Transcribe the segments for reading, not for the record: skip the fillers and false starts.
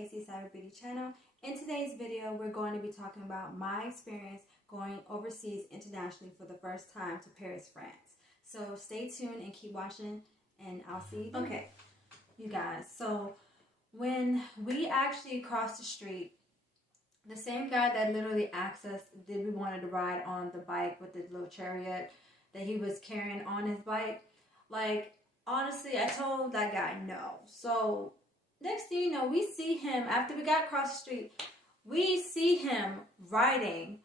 Casey's Cyber Beauty channel. In today's video, we're going to be talking about my experience going overseas internationally for the first time to Paris, France. So stay tuned and keep watching, and I'll see you then. Okay, you guys, so when we actually crossed the street, the same guy that literally asked us did we wanted to ride on the bike with the little chariot that he was carrying on his bike, like, honestly, I told that guy no. So next thing you know, we see him, after we got across the street, we see him riding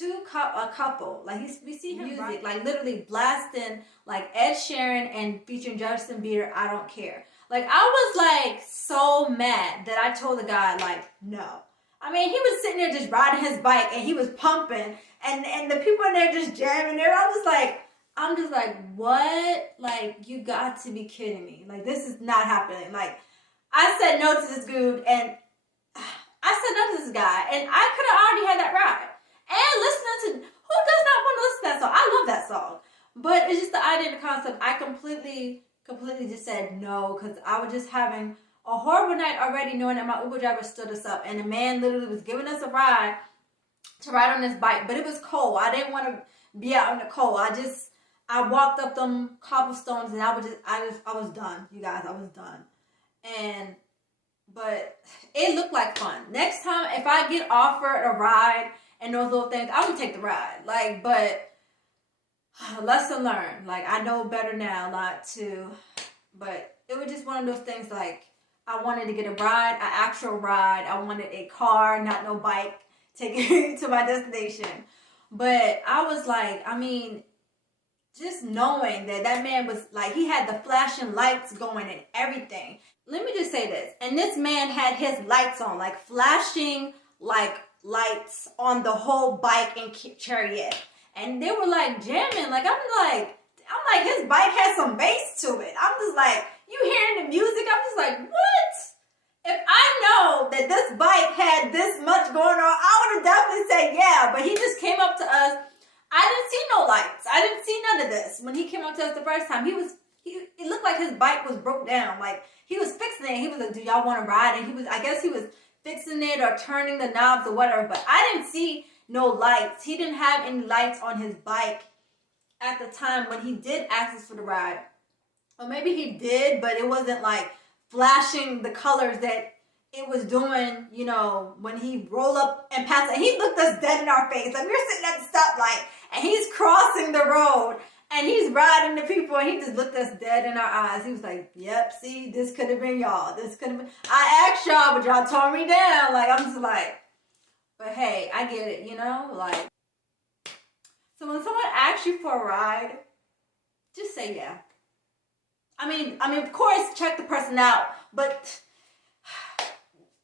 a couple. Like, we see him music, like, literally blasting, like, Ed Sheeran and featuring Justin Bieber, I don't care. Like, I was, like, so mad that I told the guy, like, no. I mean, he was sitting there just riding his bike, and he was pumping, and the people in there just jamming there. I'm just like, what? Like, you got to be kidding me. Like, this is not happening. Like, I said no to this dude, and I said no to this guy, and I could have already had that ride. And listening to, who does not want to listen to that song? I love that song. But it's just the idea and the concept. I completely just said no, because I was just having a horrible night already, knowing that my Uber driver stood us up, and the man literally was giving us a ride to ride on this bike, but it was cold. I didn't want to be out in the cold. I walked up them cobblestones, and I was done, you guys. I was done. But it looked like fun. Next time, if I get offered a ride and those little things, I would take the ride. Like, but lesson learned. Like, I know better now not to. But it was just one of those things, like, I wanted to get a ride, an actual ride. I wanted a car, not no bike, taking me to my destination. But I was like, I mean, just knowing that man was like, he had the flashing lights going and everything. Let me just say this. And this man had his lights on, like flashing like lights on the whole bike and chariot. And they were like jamming. Like, I'm like, his bike has some bass to it. I'm just like, you hearing the music? I'm just like, what? If I know that this bike had this much going on, I would have definitely said yeah. But he just came up to us. I didn't see no lights. I didn't see none of this. When he came up to us the first time, it looked like his bike was broke down. Like, he was fixing it. He was like, do y'all want to ride? And I guess he was fixing it or turning the knobs or whatever. But I didn't see no lights. He didn't have any lights on his bike at the time when he did ask us for the ride. Or maybe he did, but it wasn't like flashing the colors that it was doing, you know, when he rolled up and passed. And he looked us dead in our face. Like, we were sitting at the stoplight, and he's crossing the road, and he's riding the people, and he just looked us dead in our eyes. He was like, yep, see, this could have been y'all. This could have been. I asked y'all, but y'all tore me down. Like, I'm just like, but hey, I get it, you know? Like, so when someone asks you for a ride, just say yeah. I mean, of course, check the person out, but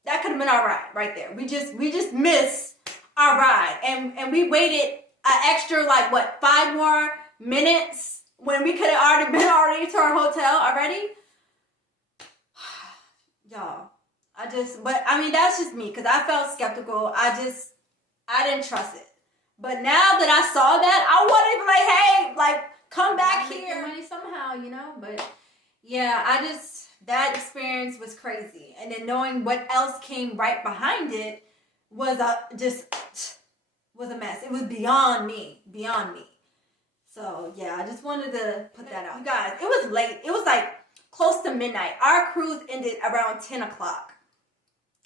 that could have been our ride right there. We just missed our ride, and we waited an extra, like, what, 5 more minutes when we could have already been to our hotel already. Y'all, but I mean, that's just me, because I felt skeptical. I didn't trust it. But now that I saw that, I wanted to be like, hey, like, come back here. Make money somehow, you know? But yeah, that experience was crazy. And then knowing what else came right behind it was was a mess. It was beyond me. So yeah, I just wanted to put that out. You guys, it was late. It was like close to midnight. Our cruise ended around 10 o'clock.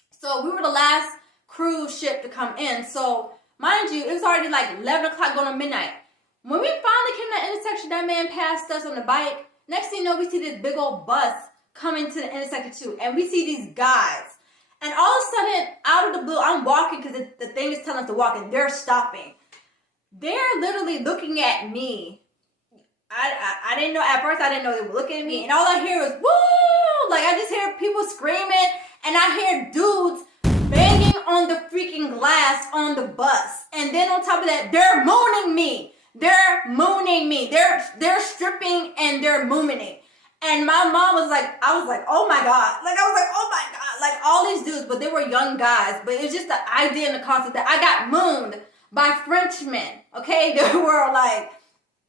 So we were the last cruise ship to come in. So mind you, it was already like 11 o'clock going on midnight. When we finally came to that intersection, that man passed us on the bike. Next thing you know, we see this big old bus coming to the intersection too. And we see these guys. And all of a sudden, out of the blue, I'm walking because the thing is telling us to walk, and they're stopping. They're literally looking at me. I didn't know, at first I didn't know they were looking at me. And all I hear is, woo! Like, I just hear people screaming, and I hear dudes banging on the freaking glass on the bus. And then on top of that, they're mooning me. They're stripping and they're mooning. And my mom was like, I was like, oh my God. Like, I was like, oh my God. Like, all these dudes, but they were young guys. But it was just the idea and the concept that I got mooned by Frenchmen. Okay? There were like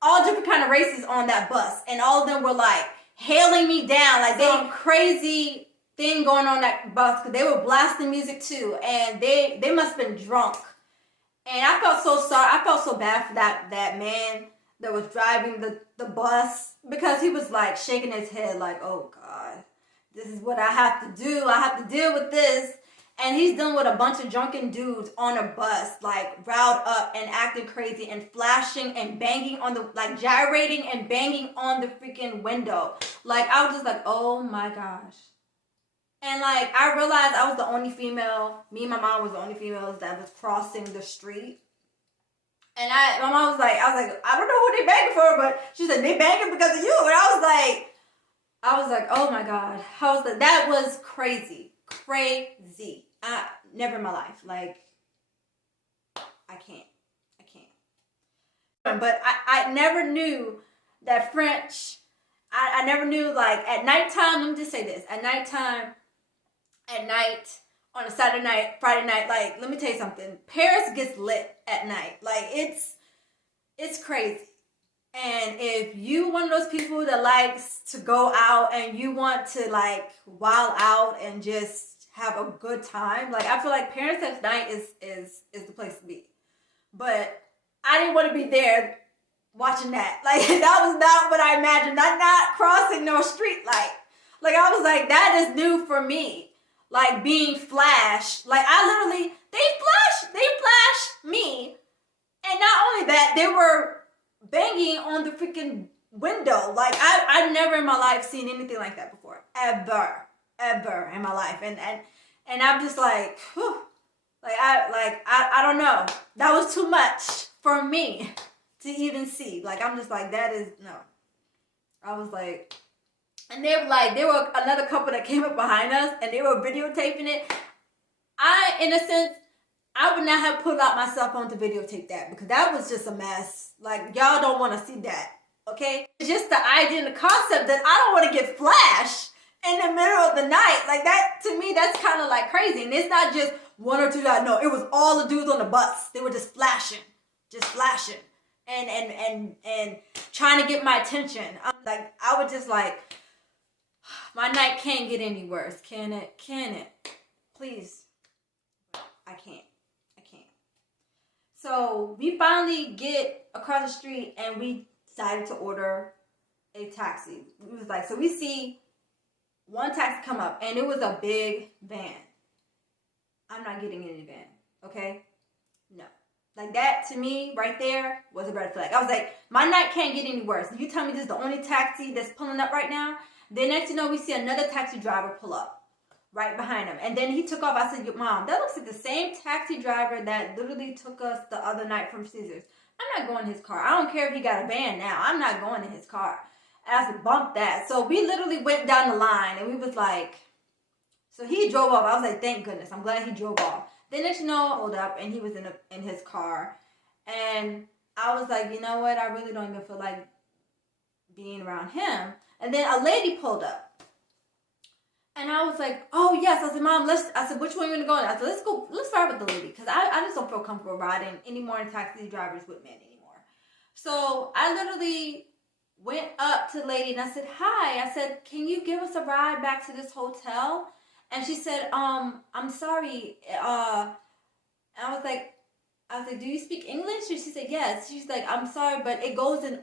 all different kind of races on that bus. And all of them were like hailing me down. Like, they crazy thing going on that bus because they were blasting music too, and they must have been drunk. And I felt so sorry. I felt so bad for that man that was driving the bus because he was like shaking his head like, oh God, this is what I have to do. I have to deal with this. And he's dealing with a bunch of drunken dudes on a bus, like riled up and acting crazy and flashing and banging on the, like gyrating and banging on the freaking window. Like I was just like, oh my gosh. And like I realized I was the only female. Me and my mom was the only females that was crossing the street. And my mom was like, I don't know who they banging for, but she said they banging because of you. And I was like, oh my God, that was crazy, crazy. Never in my life, like I can't. But I never knew that French. I never knew, like at nighttime. Let me just say this: at nighttime. At night, on a Saturday night, Friday night, like, let me tell you something. Paris gets lit at night. Like, it's crazy. And if you one of those people that likes to go out and you want to, like, wild out and just have a good time, like, I feel like Paris at night is the place to be. But I didn't want to be there watching that. Like, that was not what I imagined. Not crossing no street light. Like, I was like, that is new for me. Like being flashed. Like I literally, they flashed me. And not only that, they were banging on the freaking window. Like I've never in my life seen anything like that before. Ever in my life. And I'm just like, whew. I don't know. That was too much for me to even see. Like I'm just like, that is, no. I was like, and they were another couple that came up behind us and they were videotaping it. In a sense, I would not have pulled out my cell phone to videotape that because that was just a mess. Like, y'all don't want to see that, okay? It's just the idea and the concept that I don't want to get flashed in the middle of the night. Like, that, to me, that's kind of like crazy. And it's not just one or two guys. No, it was all the dudes on the bus. They were just flashing. And trying to get my attention. I was just like, my night can't get any worse, can it? Please. I can't. So we finally get across the street and we decided to order a taxi. It was like, so we see one taxi come up and it was a big van. I'm not getting in any van, okay? No. Like that to me right there was a red flag. I was like, my night can't get any worse. You tell me this is the only taxi that's pulling up right now? Then next you know, we see another taxi driver pull up right behind him. And then he took off. I said, Mom, that looks like the same taxi driver that literally took us the other night from Caesars. I'm not going in his car. I don't care if he got a van now. I'm not going in his car. And I said, bump that. So we literally went down the line and we was like, so he drove off. I was like, thank goodness. I'm glad he drove off. Then next you know, I pulled up and he was in his car. And I was like, you know what? I really don't even feel like being around him. And then a lady pulled up. And I was like, oh yes. I said, Mom, I said, which one you want to go in? I said, let's ride with the lady. Because I just don't feel comfortable riding anymore in taxi drivers with men anymore. So I literally went up to the lady and I said, hi. I said, can you give us a ride back to this hotel? And she said, I'm sorry. And I was like, do you speak English? And she said, yes. She's like, I'm sorry, but it goes in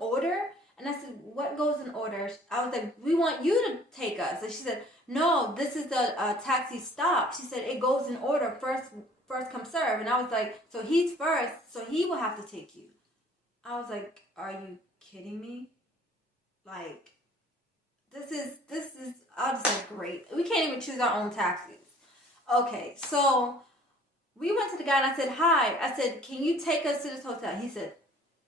order. And I said, what goes in order? I was like, we want you to take us. And she said, no, this is the taxi stop. She said, it goes in order, first come serve. And I was like, so he's first, so he will have to take you. I was like, are you kidding me? Like, this is, I was like, great. We can't even choose our own taxis. Okay, so we went to the guy and I said, hi. I said, can you take us to this hotel?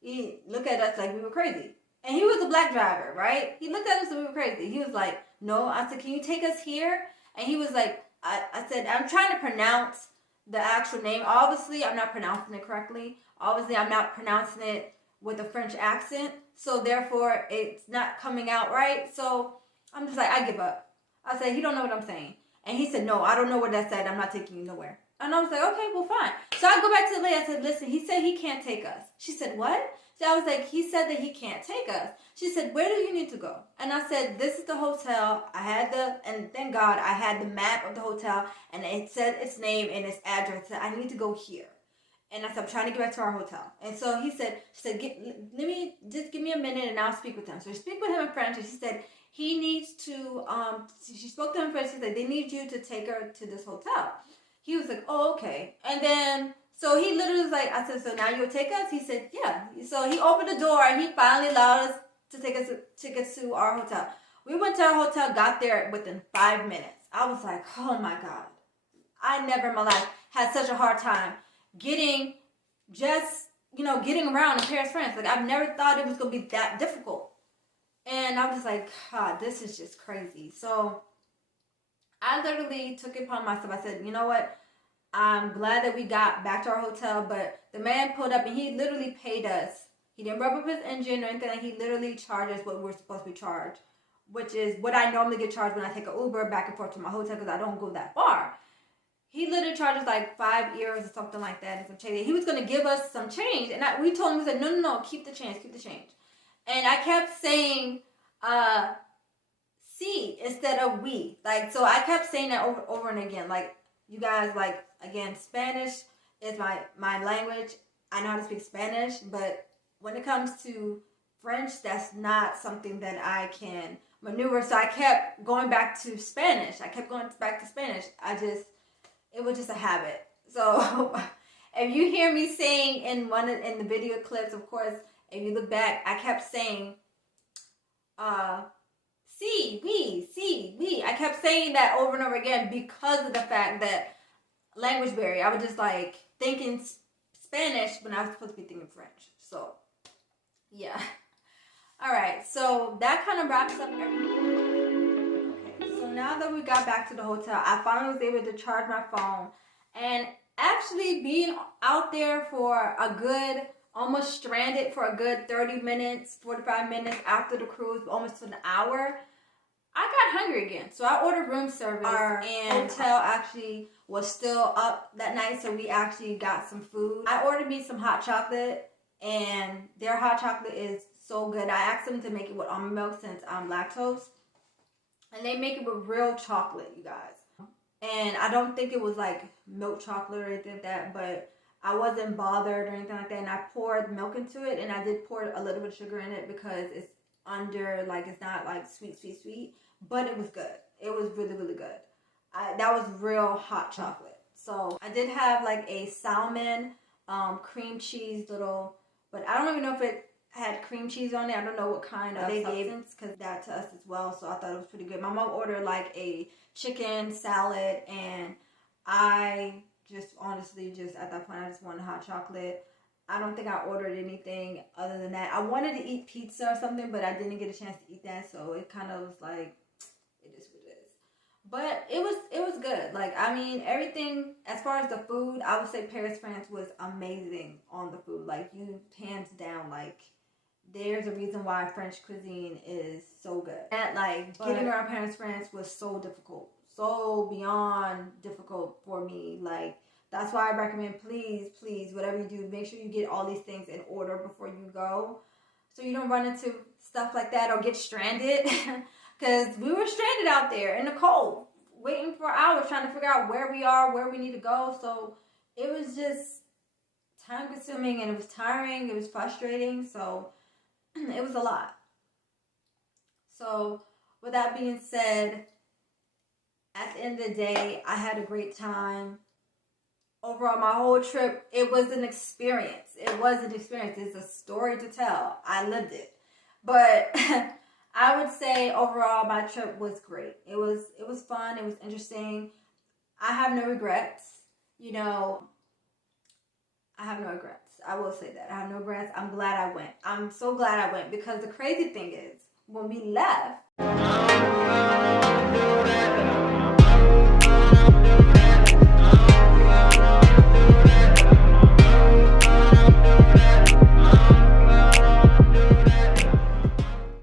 He looked at us like we were crazy. And he was a black driver, right? He looked at us and we were crazy. He was like, no. I said, can you take us here? And he was like, I said, I'm trying to pronounce the actual name. Obviously, I'm not pronouncing it correctly. Obviously, I'm not pronouncing it with a French accent. So, therefore, it's not coming out right. So, I'm just like, I give up. I said, he don't know what I'm saying. And he said, no, I don't know what that said. I'm not taking you nowhere. And I was like, okay, well, fine. So, I go back to the lady. I said, listen, he said he can't take us. She said, what? So I was like, he said that he can't take us. She said, where do you need to go? And I said, this is the hotel. And thank God I had the map of the hotel, and it said its name and its address. I need to go here. And I said, I'm trying to get back to our hotel. And so she said, just give me a minute and I'll speak with him. So she speak with him in French, and she said, he needs to, she spoke to him in French. She said, they need you to take her to this hotel. He was like, oh, okay. And then, so he literally was like, I said, so now you'll take us? He said, yeah. So he opened the door and he finally allowed us to take us to our hotel. We went to our hotel, got there within 5 minutes. I was like, oh my God. I never in my life had such a hard time getting around in Paris, France. Like, I've never thought it was going to be that difficult. And I was just like, God, this is just crazy. So I literally took it upon myself. I said, you know what? I'm glad that we got back to our hotel, but the man pulled up and he literally paid us. He didn't rub up his engine or anything. Like, he literally charged us what we're supposed to be charged, which is what I normally get charged when I take an Uber back and forth to my hotel because I don't go that far. He literally charges like 5 euros or something like that and some change. He was going to give us some change. And we told him, we said, no, keep the change. And I kept saying, si instead of we. Like, so I kept saying that over and again. Like, you guys, like, again, Spanish is my language. I know how to speak Spanish, but when it comes to French, that's not something that I can maneuver. So I kept going back to Spanish. It was just a habit. So if you hear me saying in the video clips, of course, if you look back, I kept saying, si, we. I kept saying that over and over again because of the fact that language barrier. I was just like thinking Spanish when I was supposed to be thinking French. So, yeah. All right. So that kind of wraps up everything. So now that we got back to the hotel, I finally was able to charge my phone, and actually being out there for a good, almost stranded for a good 30 minutes, 45 minutes after the cruise, almost an hour, I got hungry again. So I ordered room service, and hotel actually was still up that night, so we actually got some food. I ordered me some hot chocolate, and their hot chocolate is so good. I asked them to make it with almond milk since I'm lactose. And they make it with real chocolate, you guys. And I don't think it was like milk chocolate or anything like that, but I wasn't bothered or anything like that. And I poured milk into it, and I did pour a little bit of sugar in it because it's it's not like sweet. But it was good. It was really, really good. That was real hot chocolate. So I did have like a salmon, cream cheese but I don't even know if it had cream cheese on it. I don't know what kind of substance, because that to us as well, so I thought it was pretty good. My mom ordered like a chicken salad, and I just honestly at that point I just wanted hot chocolate. I don't think I ordered anything other than that. I wanted to eat pizza or something, but I didn't get a chance to eat that, so it kind of was like, it is what it is. But it was good. Like, I mean, everything as far as the food, I would say Paris, France was amazing on the food. Like, you hands down, like, there's a reason why French cuisine is so good. And getting around Paris, France was so difficult. So beyond difficult for me. Like, that's why I recommend, please, whatever you do, make sure you get all these things in order before you go, so you don't run into stuff like that or get stranded. Because we were stranded out there in the cold, waiting for hours, trying to figure out where we are, where we need to go. So it was just time consuming, and it was tiring, it was frustrating. So it was a lot. So with that being said, at the end of the day, I had a great time. Overall, my whole trip, it was an experience. It's a story to tell. I lived it. But I would say overall, my trip was great. It was fun. It was interesting. I have no regrets. I have no regrets. I will say that. I have no regrets. I'm glad I went. I'm so glad I went, because the crazy thing is, when we left,